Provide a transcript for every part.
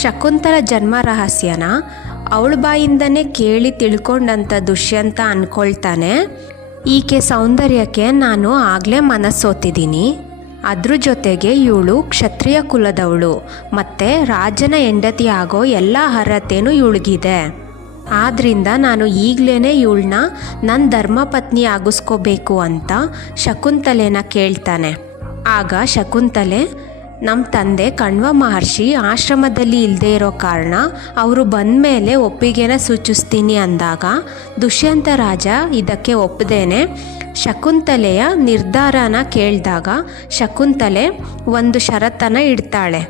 ಶಕುಂತಲ ಜನ್ಮ ರಹಸ್ಯನ ಅವಳ ಬಾಯಿಂದನೇ ಕೇಳಿ ತಿಳ್ಕೊಂಡಂಥ ದುಷ್ಯಂತ ಅಂದ್ಕೊಳ್ತಾನೆ, ಈಕೆ ಸೌಂದರ್ಯಕ್ಕೆ ನಾನು ಆಗಲೇ ಮನಸ್ಸೋತಿದ್ದೀನಿ, ಅದ್ರ ಜೊತೆಗೆ ಇವಳು ಕ್ಷತ್ರಿಯ ಕುಲದವಳು ಮತ್ತು ರಾಜನ ಹೆಂಡತಿ ಆಗೋ ಎಲ್ಲ ಅರ್ಹತೆಯೂ ಇವಳಿಗಿದೆ. ಆದ್ದರಿಂದ ನಾನು ಈಗಲೇ ಇವಳನ್ನ ನನ್ನ ಧರ್ಮಪತ್ನಿ ಆಗಿಸ್ಕೋಬೇಕು ಅಂತ ಶಕುಂತಲೆನ ಕೇಳ್ತಾನೆ. ಆಗ ಶಕುಂತಲೆ, ನಮ್ಮ ತಂದೆ ಕಣ್ವ ಮಹರ್ಷಿ ಆಶ್ರಮದಲ್ಲಿ ಇಲ್ಲದೆ ಇರೋ ಕಾರಣ ಅವರು ಬಂದ ಮೇಲೆ ಒಪ್ಪಿಗೆನ ಸೂಚಿಸ್ತೀನಿ ಅಂದಾಗ ದುಷ್ಯಂತ ರಾಜ ಇದಕ್ಕೆ ಒಪ್ಪದೇನೆ ಶಕುಂತಲೆಯ ನಿರ್ಧಾರನ ಕೇಳಿದಾಗ ಶಕುಂತಲೆ ಒಂದು ಷರತ್ತನ್ನು ಇಡ್ತಾಳೆ.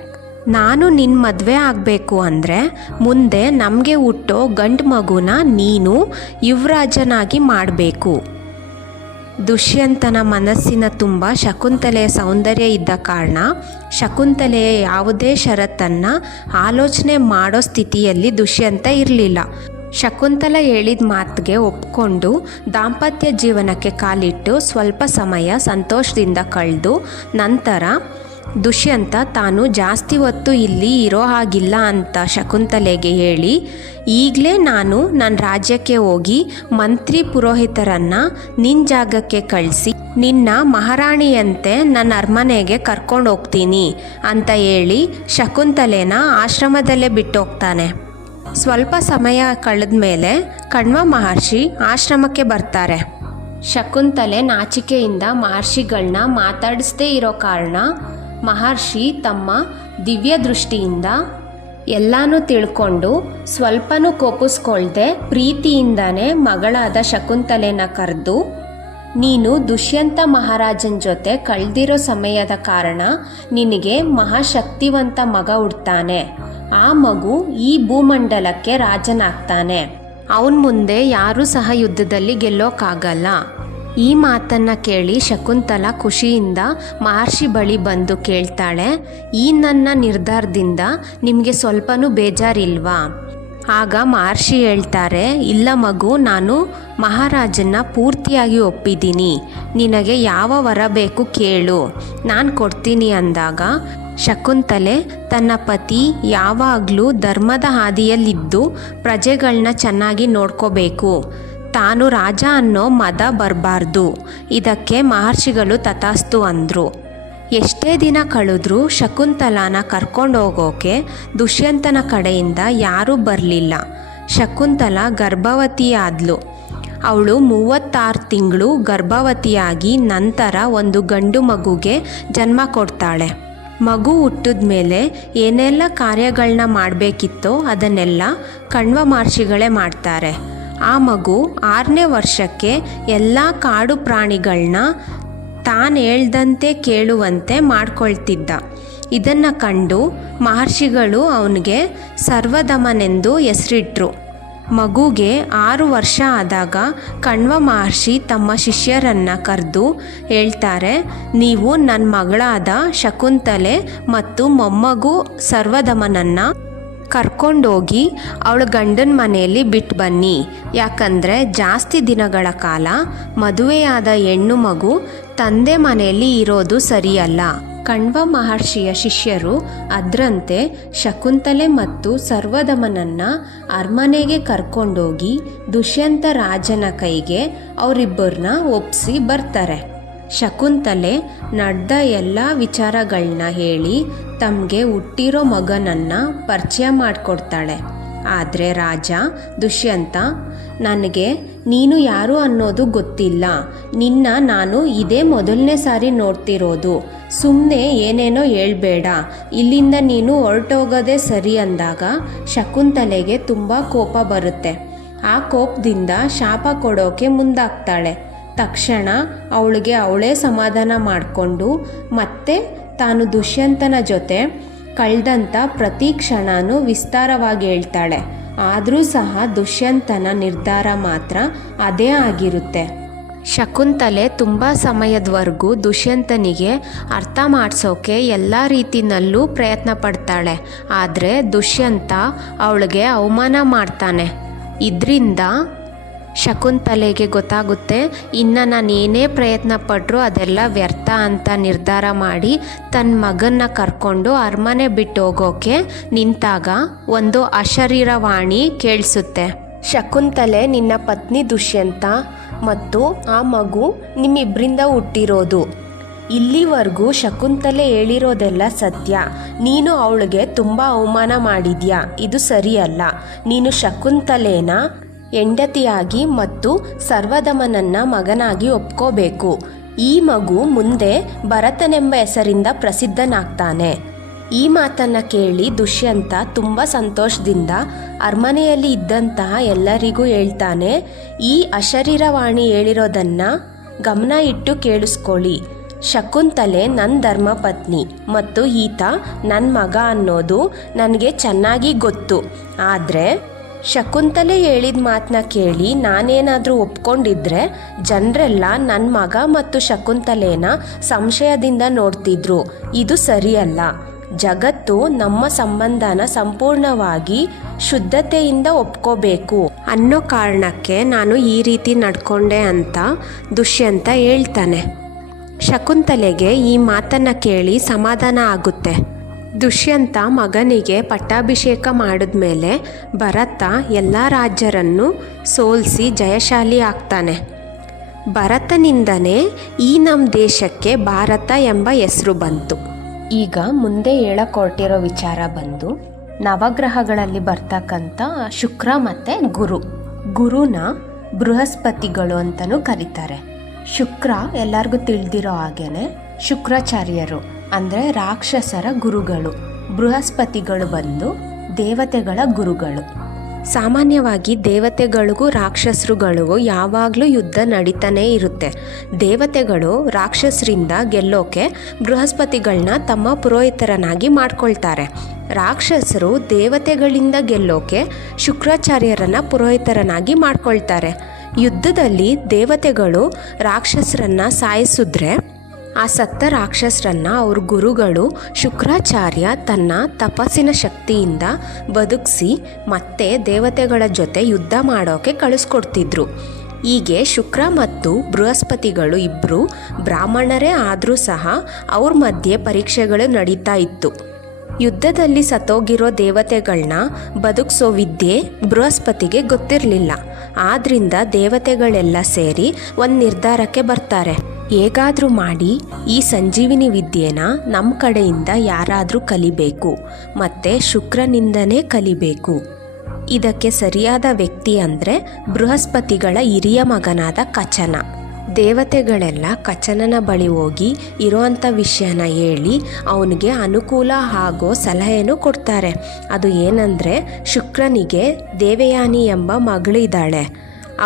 ನಾನು ನಿನ್ನ ಮದುವೆ ಆಗಬೇಕು ಅಂದರೆ ಮುಂದೆ ನಮಗೆ ಹುಟ್ಟೋ ಗಂಡು ಮಗುನ ನೀನು ಯುವರಾಜನಾಗಿ ಮಾಡಬೇಕು. ದುಷ್ಯಂತನ ಮನಸ್ಸಿನ ತುಂಬ ಶಕುಂತಲೆಯ ಸೌಂದರ್ಯ ಇದ್ದ ಕಾರಣ ಶಕುಂತಲೆಯ ಯಾವುದೇ ಷರತ್ತನ್ನು ಆಲೋಚನೆ ಮಾಡೋ ಸ್ಥಿತಿಯಲ್ಲಿ ದುಷ್ಯಂತ ಇರಲಿಲ್ಲ. ಶಕುಂತಲ ಹೇಳಿದ ಮಾತಿಗೆ ಒಪ್ಕೊಂಡು ದಾಂಪತ್ಯ ಜೀವನಕ್ಕೆ ಕಾಲಿಟ್ಟು ಸ್ವಲ್ಪ ಸಮಯ ಸಂತೋಷದಿಂದ ಕಳೆದು ನಂತರ ದುಷ್ಯಂತ ತಾನು ಜಾಸ್ತಿ ಹೊತ್ತು ಇಲ್ಲಿ ಇರೋ ಹಾಗಿಲ್ಲ ಅಂತ ಶಕುಂತಲೆಗೆ ಹೇಳಿ, ಈಗಲೇ ನಾನು ನನ್ನ ರಾಜ್ಯಕ್ಕೆ ಹೋಗಿ ಮಂತ್ರಿ ಪುರೋಹಿತರನ್ನು ನಿನ್ನ ಜಾಗಕ್ಕೆ ಕಳಿಸಿ ನಿನ್ನ ಮಹಾರಾಣಿಯಂತೆ ನನ್ನ ಅರಮನೆಗೆ ಕರ್ಕೊಂಡು ಹೋಗ್ತೀನಿ ಅಂತ ಹೇಳಿ ಶಕುಂತಲೆನ ಆಶ್ರಮದಲ್ಲೇ ಬಿಟ್ಟೋಗ್ತಾನೆ. ಸ್ವಲ್ಪ ಸಮಯ ಕಳೆದ ಮೇಲೆ ಕಣ್ವ ಮಹರ್ಷಿ ಆಶ್ರಮಕ್ಕೆ ಬರ್ತಾರೆ. ಶಕುಂತಲೆ ನಾಚಿಕೆಯಿಂದ ಮಹರ್ಷಿಗಳನ್ನ ಮಾತಾಡಿಸದೇ ಇರೋ ಕಾರಣ ಮಹರ್ಷಿ ತಮ್ಮ ದಿವ್ಯ ದೃಷ್ಟಿಯಿಂದ ಎಲ್ಲನೂ ತಿಳ್ಕೊಂಡು ಸ್ವಲ್ಪನೂ ಕೋಪಿಸ್ಕೊಳ್ದೆ ಪ್ರೀತಿಯಿಂದನೇ ಮಗಳಾದ ಶಕುಂತಲೆನ ಕರೆದು, ನೀನು ದುಷ್ಯಂತ ಮಹಾರಾಜನ ಜೊತೆ ಕಳೆದಿರೋ ಸಮಯದ ಕಾರಣ ನಿನಗೆ ಮಹಾಶಕ್ತಿವಂತ ಮಗ ಹುಡ್ತಾನೆ. ಆ ಮಗು ಈ ಭೂಮಂಡಲಕ್ಕೆ ರಾಜನಾಗ್ತಾನೆ. ಅವನ ಮುಂದೆ ಯಾರೂ ಸಹ ಯುದ್ಧದಲ್ಲಿ ಗೆಲ್ಲೋಕ್ಕಾಗಲ್ಲ. ಈ ಮಾತನ್ನು ಕೇಳಿ ಶಕುಂತಲ ಖುಷಿಯಿಂದ ಮಹರ್ಷಿ ಬಳಿ ಬಂದು ಕೇಳ್ತಾಳೆ, ಈ ನನ್ನ ನಿರ್ಧಾರದಿಂದ ನಿಮಗೆ ಸ್ವಲ್ಪನೂ ಬೇಜಾರಿಲ್ವಾ? ಆಗ ಮಹರ್ಷಿ ಹೇಳ್ತಾರೆ, ಇಲ್ಲ ಮಗು, ನಾನು ಮಹಾರಾಜನ್ನ ಪೂರ್ತಿಯಾಗಿ ಒಪ್ಪಿದ್ದೀನಿ. ನಿನಗೆ ಯಾವ ವರ ಬೇಕು ಕೇಳು, ನಾನು ಕೊಡ್ತೀನಿ ಅಂದಾಗ ಶಕುಂತಲೆ ತನ್ನ ಪತಿ ಯಾವಾಗಲೂ ಧರ್ಮದ ಹಾದಿಯಲ್ಲಿದ್ದು ಪ್ರಜೆಗಳನ್ನ ಚೆನ್ನಾಗಿ ನೋಡ್ಕೋಬೇಕು, ತಾನು ರಾಜ ಅನ್ನೋ ಮದ ಬರಬಾರ್ದು. ಇದಕ್ಕೆ ಮಹರ್ಷಿಗಳು ತಥಾಸ್ತು ಅಂದರು. ಎಷ್ಟೇ ದಿನ ಕಳೆದ್ರೂ ಶಕುಂತಲಾನ ಕರ್ಕೊಂಡು ಹೋಗೋಕೆ ದುಷ್ಯಂತನ ಕಡೆಯಿಂದ ಯಾರೂ ಬರಲಿಲ್ಲ. ಶಕುಂತಲ ಗರ್ಭವತಿಯಾದ್ಲು. ಅವಳು 36 ತಿಂಗಳು ಗರ್ಭವತಿಯಾಗಿ ನಂತರ ಒಂದು ಗಂಡು ಮಗುಗೆ ಜನ್ಮ ಕೊಡ್ತಾಳೆ. ಮಗು ಹುಟ್ಟಿದ ಮೇಲೆ ಏನೆಲ್ಲ ಕಾರ್ಯಗಳನ್ನ ಮಾಡಬೇಕಿತ್ತೋ ಅದನ್ನೆಲ್ಲ ಕಣ್ವ ಮಹರ್ಷಿಗಳೇ ಮಾಡ್ತಾರೆ. ಆ ಮಗು 6ನೇ ವರ್ಷಕ್ಕೆ ಎಲ್ಲ ಕಾಡು ಪ್ರಾಣಿಗಳನ್ನ ತಾನು ಹೇಳ್ದಂತೆ ಕೇಳುವಂತೆ ಮಾಡ್ಕೊಳ್ತಿದ್ದ. ಇದನ್ನು ಕಂಡು ಮಹರ್ಷಿಗಳು ಅವನಿಗೆ ಸರ್ವದಮನೆಂದು ಹೆಸರಿಟ್ರು. ಮಗುಗೆ 6 ವರ್ಷ ಆದಾಗ ಕಣ್ವ ಮಹರ್ಷಿ ತಮ್ಮ ಶಿಷ್ಯರನ್ನು ಕರೆದು ಹೇಳ್ತಾರೆ, ನೀವು ನನ್ನ ಮಗಳಾದ ಶಕುಂತಲೆ ಮತ್ತು ಮೊಮ್ಮಗು ಸರ್ವದಮನನ್ನು ಕರ್ಕೊಂಡೋಗಿ ಅವಳ ಗಂಡನ ಮನೆಯಲ್ಲಿ ಬಿಟ್ಟು ಬನ್ನಿ. ಯಾಕಂದರೆ ಜಾಸ್ತಿ ದಿನಗಳ ಕಾಲ ಮದುವೆಯಾದ ಹೆಣ್ಣು ಮಗು ತಂದೆ ಮನೆಯಲ್ಲಿ ಇರೋದು ಸರಿಯಲ್ಲ. ಕಣ್ವ ಮಹರ್ಷಿಯ ಶಿಷ್ಯರು ಅದರಂತೆ ಶಕುಂತಲೆ ಮತ್ತು ಸರ್ವದಮನನ್ನ ಅರಮನೆಗೆ ಕರ್ಕೊಂಡೋಗಿ ದುಷ್ಯಂತ ರಾಜನ ಕೈಗೆ ಅವರಿಬ್ಬರನ್ನ ಒಪ್ಪಿಸಿ ಬರ್ತಾರೆ. ಶಕುಂತಲೆ ನಡೆದ ಎಲ್ಲ ವಿಚಾರಗಳನ್ನ ಹೇಳಿ ತಮಗೆ ಹುಟ್ಟಿರೋ ಮಗನನ್ನು ಪರಿಚಯ ಮಾಡಿಕೊಡ್ತಾಳೆ. ಆದರೆ ರಾಜ ದುಷ್ಯಂತ, ನನಗೆ ನೀನು ಯಾರು ಅನ್ನೋದು ಗೊತ್ತಿಲ್ಲ, ನಿನ್ನ ನಾನು ಇದೇ ಮೊದಲನೇ ಸಾರಿ ನೋಡ್ತಿರೋದು, ಸುಮ್ಮನೆ ಏನೇನೋ ಹೇಳ್ಬೇಡ, ಇಲ್ಲಿಂದ ನೀನು ಹೊರಟೋಗೋದೇ ಸರಿ ಅಂದಾಗ ಶಕುಂತಲೆಗೆ ತುಂಬ ಕೋಪ ಬರುತ್ತೆ. ಆ ಕೋಪದಿಂದ ಶಾಪ ಕೊಡೋಕೆ ಮುಂದಾಗ್ತಾಳೆ. ತಕ್ಷಣ ಅವಳಿಗೆ ಅವಳೇ ಸಮಾಧಾನ ಮಾಡಿಕೊಂಡು ಮತ್ತೆ ತಾನು ದುಷ್ಯಂತನ ಜೊತೆ ಕಳೆದಂಥ ಪ್ರತಿ ಕ್ಷಣನೂ ವಿಸ್ತಾರವಾಗಿ ಹೇಳ್ತಾಳೆ. ಆದರೂ ಸಹ ದುಷ್ಯಂತನ ನಿರ್ಧಾರ ಮಾತ್ರ ಅದೇ ಆಗಿರುತ್ತೆ. ಶಕುಂತಲೆ ತುಂಬ ಸಮಯದವರೆಗೂ ದುಷ್ಯಂತನಿಗೆ ಅರ್ಥ ಮಾಡಿಸೋಕೆ ಎಲ್ಲ ರೀತಿಯಲ್ಲೂ ಪ್ರಯತ್ನ ಪಡ್ತಾಳೆ. ಆದರೆ ದುಷ್ಯಂತ ಅವಳಿಗೆ ಅವಮಾನ ಮಾಡ್ತಾನೆ. ಇದರಿಂದ ಶಕುಂತಲೆಗೆ ಗೊತ್ತಾಗುತ್ತೆ, ಇನ್ನು ನಾನು ಏನೇ ಪ್ರಯತ್ನ ಪಟ್ಟರೂ ಅದೆಲ್ಲ ವ್ಯರ್ಥ ಅಂತ ನಿರ್ಧಾರ ಮಾಡಿ ತನ್ನ ಮಗನ್ನ ಕರ್ಕೊಂಡು ಅರಮನೆ ಬಿಟ್ಟು ಹೋಗೋಕೆ ನಿಂತಾಗ ಒಂದು ಅಶರೀರವಾಣಿ ಕೇಳಿಸುತ್ತೆ. ಶಕುಂತಲೆ, ನಿನ್ನ ಪತ್ನಿ ದುಷ್ಯಂತ ಮತ್ತು ಆ ಮಗು ನಿಮ್ಮಿಬ್ಬರಿಂದ ಹುಟ್ಟಿರೋದು. ಇಲ್ಲಿವರೆಗೂ ಶಕುಂತಲೆ ಹೇಳಿರೋದೆಲ್ಲ ಸತ್ಯ. ನೀನು ಅವಳಿಗೆ ತುಂಬ ಅವಮಾನ ಮಾಡಿದ್ಯಾ, ಇದು ಸರಿಯಲ್ಲ. ನೀನು ಶಕುಂತಲೆನ ಹೆಂಡತಿಯಾಗಿ ಮತ್ತು ಸರ್ವದಮನನ್ನ ಮಗನಾಗಿ ಒಪ್ಕೋಬೇಕು. ಈ ಮಗು ಮುಂದೆ ಭರತನೆಂಬ ಹೆಸರಿಂದ ಪ್ರಸಿದ್ಧನಾಗ್ತಾನೆ. ಈ ಮಾತನ್ನು ಕೇಳಿ ದುಷ್ಯಂತ ತುಂಬ ಸಂತೋಷದಿಂದ ಅರಮನೆಯಲ್ಲಿ ಇದ್ದಂತಹ ಎಲ್ಲರಿಗೂ ಹೇಳ್ತಾನೆ, ಈ ಅಶರೀರವಾಣಿ ಹೇಳಿರೋದನ್ನು ಗಮನ ಇಟ್ಟು ಕೇಳಿಸ್ಕೊಳ್ಳಿ. ಶಕುಂತಲೆ ನನ್ನ ಧರ್ಮಪತ್ನಿ ಮತ್ತು ಈತ ನನ್ನ ಮಗ ಅನ್ನೋದು ನನಗೆ ಚೆನ್ನಾಗಿ ಗೊತ್ತು. ಆದರೆ ಶಕುಂತಲೆ ಹೇಳಿದ ಮಾತನ್ನ ಕೇಳಿ ನಾನೇನಾದರೂ ಒಪ್ಕೊಂಡಿದ್ರೆ ಜನರೆಲ್ಲ ನನ್ನ ಮಗ ಮತ್ತು ಶಕುಂತಲೆನ ಸಂಶಯದಿಂದ ನೋಡ್ತಿದ್ರು. ಇದು ಸರಿಯಲ್ಲ. ಜಗತ್ತು ನಮ್ಮ ಸಂಬಂಧನ ಸಂಪೂರ್ಣವಾಗಿ ಶುದ್ಧತೆಯಿಂದ ಒಪ್ಕೋಬೇಕು ಅನ್ನೋ ಕಾರಣಕ್ಕೆ ನಾನು ಈ ರೀತಿ ನಡ್ಕೊಂಡೆ ಅಂತ ದುಷ್ಯಂತ ಹೇಳ್ತಾನೆ. ಶಕುಂತಲೆಗೆ ಈ ಮಾತನ್ನು ಕೇಳಿ ಸಮಾಧಾನ ಆಗುತ್ತೆ. ದುಷ್ಯಂತ ಮಗನಿಗೆ ಪಟ್ಟಾಭಿಷೇಕ ಮಾಡಿದ್ಮೇಲೆ ಭರತ ಎಲ್ಲ ರಾಜ್ಯರನ್ನು ಸೋಲಿಸಿ ಜಯಶಾಲಿ ಆಗ್ತಾನೆ. ಭರತನಿಂದನೇ ಈ ನಮ್ಮ ದೇಶಕ್ಕೆ ಭಾರತ ಎಂಬ ಹೆಸರು ಬಂತು. ಈಗ ಮುಂದೆ ಹೇಳಕೊಟ್ಟಿರೋ ವಿಚಾರ ಬಂದು ನವಗ್ರಹಗಳಲ್ಲಿ ಬರ್ತಕ್ಕಂಥ ಶುಕ್ರ ಮತ್ತು ಗುರುನ ಬೃಹಸ್ಪತಿಗಳು ಅಂತಲೂ ಕರೀತಾರೆ. ಶುಕ್ರ ಎಲ್ಲರಿಗೂ ತಿಳಿದಿರೋ ಹಾಗೇನೆ ಶುಕ್ರಾಚಾರ್ಯರು ಅಂದರೆ ರಾಕ್ಷಸರ ಗುರುಗಳು, ಬೃಹಸ್ಪತಿಗಳು ಬಂದು ದೇವತೆಗಳ ಗುರುಗಳು. ಸಾಮಾನ್ಯವಾಗಿ ದೇವತೆಗಳಿಗೂ ರಾಕ್ಷಸರುಗಳಿಗೂ ಯಾವಾಗಲೂ ಯುದ್ಧ ನಡೀತಾನೇ ಇರುತ್ತೆ. ದೇವತೆಗಳು ರಾಕ್ಷಸರಿಂದ ಗೆಲ್ಲೋಕೆ ಬೃಹಸ್ಪತಿಗಳನ್ನ ತಮ್ಮ ಪುರೋಹಿತರನ್ನಾಗಿ ಮಾಡ್ಕೊಳ್ತಾರೆ. ರಾಕ್ಷಸರು ದೇವತೆಗಳಿಂದ ಗೆಲ್ಲೋಕೆ ಶುಕ್ರಾಚಾರ್ಯರನ್ನ ಪುರೋಹಿತರನ್ನಾಗಿ ಮಾಡ್ಕೊಳ್ತಾರೆ. ಯುದ್ಧದಲ್ಲಿ ದೇವತೆಗಳು ರಾಕ್ಷಸರನ್ನ ಸಾಯಿಸಿದ್ರೆ ಆ ಸತ್ತ ರಾಕ್ಷಸರನ್ನ ಅವ್ರ ಗುರುಗಳು ಶುಕ್ರಾಚಾರ್ಯ ತನ್ನ ತಪಸ್ಸಿನ ಶಕ್ತಿಯಿಂದ ಬದುಕಿಸಿ ಮತ್ತೆ ದೇವತೆಗಳ ಜೊತೆ ಯುದ್ಧ ಮಾಡೋಕೆ ಕಳಿಸ್ಕೊಡ್ತಿದ್ರು. ಹೀಗೆ ಶುಕ್ರ ಮತ್ತು ಬೃಹಸ್ಪತಿಗಳು ಇಬ್ಬರು ಬ್ರಾಹ್ಮಣರೇ ಆದರೂ ಸಹ ಅವ್ರ ಮಧ್ಯೆ ಪರೀಕ್ಷೆಗಳು ನಡೀತಾ ಇತ್ತು. ಯುದ್ಧದಲ್ಲಿ ಸತ್ತೋಗಿರೋ ದೇವತೆಗಳನ್ನ ಬದುಕಿಸೋ ವಿದ್ಯೆ ಬೃಹಸ್ಪತಿಗೆ ಗೊತ್ತಿರಲಿಲ್ಲ. ಆದ್ದರಿಂದ ದೇವತೆಗಳೆಲ್ಲ ಸೇರಿ ಒಂದು ನಿರ್ಧಾರಕ್ಕೆ ಬರ್ತಾರೆ. ಹೇಗಾದರೂ ಮಾಡಿ ಈ ಸಂಜೀವಿನಿ ವಿದ್ಯೆನ ನಮ್ಮ ಕಡೆಯಿಂದ ಯಾರಾದರೂ ಕಲಿಬೇಕು ಮತ್ತು ಶುಕ್ರನಿಂದನೇ ಕಲಿಬೇಕು. ಇದಕ್ಕೆ ಸರಿಯಾದ ವ್ಯಕ್ತಿ ಅಂದರೆ ಬೃಹಸ್ಪತಿಗಳ ಹಿರಿಯ ಮಗನಾದ ಕಚನ. ದೇವತೆಗಳೆಲ್ಲ ಕಚನನ ಬಳಿ ಹೋಗಿ ಇರೋವಂಥ ವಿಷಯನ ಹೇಳಿ ಅವನಿಗೆ ಅನುಕೂಲ ಆಗೋ ಸಲಹೆನೂ ಕೊಡ್ತಾರೆ. ಅದು ಏನಂದರೆ, ಶುಕ್ರನಿಗೆ ದೇವಯಾನಿ ಎಂಬ ಮಗಳಿದ್ದಾಳೆ.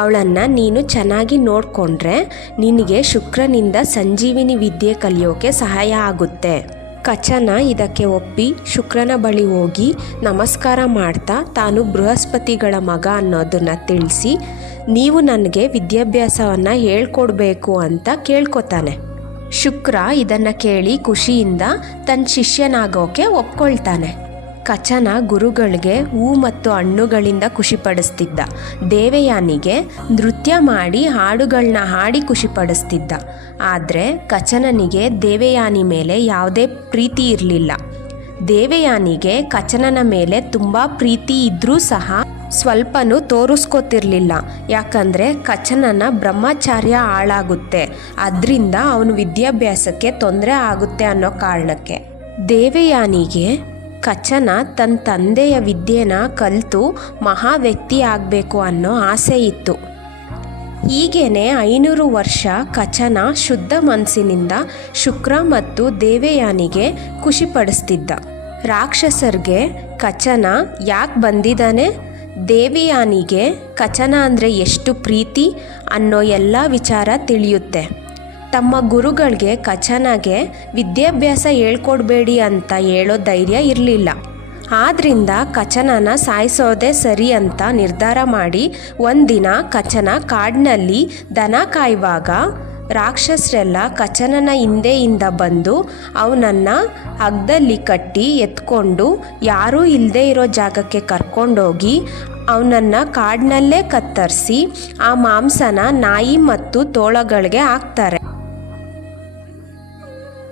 ಅವಳನ್ನು ನೀನು ಚೆನ್ನಾಗಿ ನೋಡಿಕೊಂಡ್ರೆ ನಿನಗೆ ಶುಕ್ರನಿಂದ ಸಂಜೀವಿನಿ ವಿದ್ಯೆ ಕಲಿಯೋಕೆ ಸಹಾಯ ಆಗುತ್ತೆ. ಕಚನ ಇದಕ್ಕೆ ಒಪ್ಪಿ ಶುಕ್ರನ ಬಳಿ ಹೋಗಿ ನಮಸ್ಕಾರ ಮಾಡ್ತಾ ತಾನು ಬೃಹಸ್ಪತಿಗಳ ಮಗ ಅನ್ನೋದನ್ನು ತಿಳಿಸಿ, ನೀವು ನನಗೆ ವಿದ್ಯಾಭ್ಯಾಸವನ್ನು ಹೇಳ್ಕೊಡ್ಬೇಕು ಅಂತ ಕೇಳ್ಕೊತಾನೆ. ಶುಕ್ರ ಇದನ್ನು ಕೇಳಿ ಖುಷಿಯಿಂದ ತನ್ನ ಶಿಷ್ಯನಾಗೋಕೆ ಒಪ್ಕೊಳ್ತಾನೆ. ಕಚನ ಗುರುಗಳಿಗೆ ಹೂ ಮತ್ತು ಹಣ್ಣುಗಳಿಂದ ಖುಷಿಪಡಿಸ್ತಿದ್ದ. ದೇವಯಾನಿಗೆ ನೃತ್ಯ ಮಾಡಿ ಹಾಡುಗಳನ್ನ ಹಾಡಿ ಖುಷಿಪಡಿಸ್ತಿದ್ದ. ಆದರೆ ಕಚನನಿಗೆ ದೇವಯಾನಿ ಮೇಲೆ ಯಾವುದೇ ಪ್ರೀತಿ ಇರಲಿಲ್ಲ. ದೇವಯಾನಿಗೆ ಕಚನನ ಮೇಲೆ ತುಂಬ ಪ್ರೀತಿ ಇದ್ದರೂ ಸಹ ಸ್ವಲ್ಪನೂ ತೋರಿಸ್ಕೋತಿರ್ಲಿಲ್ಲ. ಯಾಕಂದರೆ ಕಚನನ ಬ್ರಹ್ಮಚಾರ್ಯ ಹಾಳಾಗುತ್ತೆ, ಅದರಿಂದ ಅವನು ವಿದ್ಯಾಭ್ಯಾಸಕ್ಕೆ ತೊಂದರೆ ಆಗುತ್ತೆ ಅನ್ನೋ ಕಾರಣಕ್ಕೆ. ದೇವಯಾನಿಗೆ ಕಚನ ತನ್ನ ತಂದೆಯ ವಿದ್ಯೆನ ಕಲಿತು ಮಹಾ ವ್ಯಕ್ತಿ ಆಗಬೇಕು ಅನ್ನೋ ಆಸೆ ಇತ್ತು. ಹೀಗೇನೆ 500 ವರ್ಷ ಕಚನ ಶುದ್ಧ ಮನಸ್ಸಿನಿಂದ ಶುಕ್ರ ಮತ್ತು ದೇವಯಾನಿಗೆ ಖುಷಿಪಡಿಸ್ತಿದ್ದ. ರಾಕ್ಷಸರಿಗೆ ಕಚನ ಯಾಕೆ ಬಂದಿದ್ದಾನೆ, ದೇವಯಾನಿಗೆ ಕಚನ ಅಂದರೆ ಎಷ್ಟು ಪ್ರೀತಿ ಅನ್ನೋ ಎಲ್ಲ ವಿಚಾರ ತಿಳಿಯುತ್ತೆ. ತಮ್ಮ ಗುರುಗಳಿಗೆ ಕಚನಗೆ ವಿದ್ಯಾಭ್ಯಾಸ ಹೇಳ್ಕೊಡ್ಬೇಡಿ ಅಂತ ಹೇಳೋ ಧೈರ್ಯ ಇರಲಿಲ್ಲ. ಆದ್ದರಿಂದ ಕಚನನ ಸಾಯಿಸೋದೇ ಸರಿ ಅಂತ ನಿರ್ಧಾರ ಮಾಡಿ ಒಂದಿನ ಕಚನ ಕಾಡಿನಲ್ಲಿ ದನ ಕಾಯುವಾಗ ರಾಕ್ಷಸರೆಲ್ಲ ಕಚನನ ಹಿಂದೆಯಿಂದ ಬಂದು ಅವನನ್ನು ಹಗ್ಗದಲ್ಲಿ ಕಟ್ಟಿ ಎತ್ಕೊಂಡು ಯಾರೂ ಇಲ್ಲದೆ ಇರೋ ಜಾಗಕ್ಕೆ ಕರ್ಕೊಂಡೋಗಿ ಅವನನ್ನು ಕಾಡಿನಲ್ಲೇ ಕತ್ತರಿಸಿ ಆ ಮಾಂಸನ ನಾಯಿ ಮತ್ತು ತೋಳಗಳಿಗೆ ಹಾಕ್ತಾರೆ.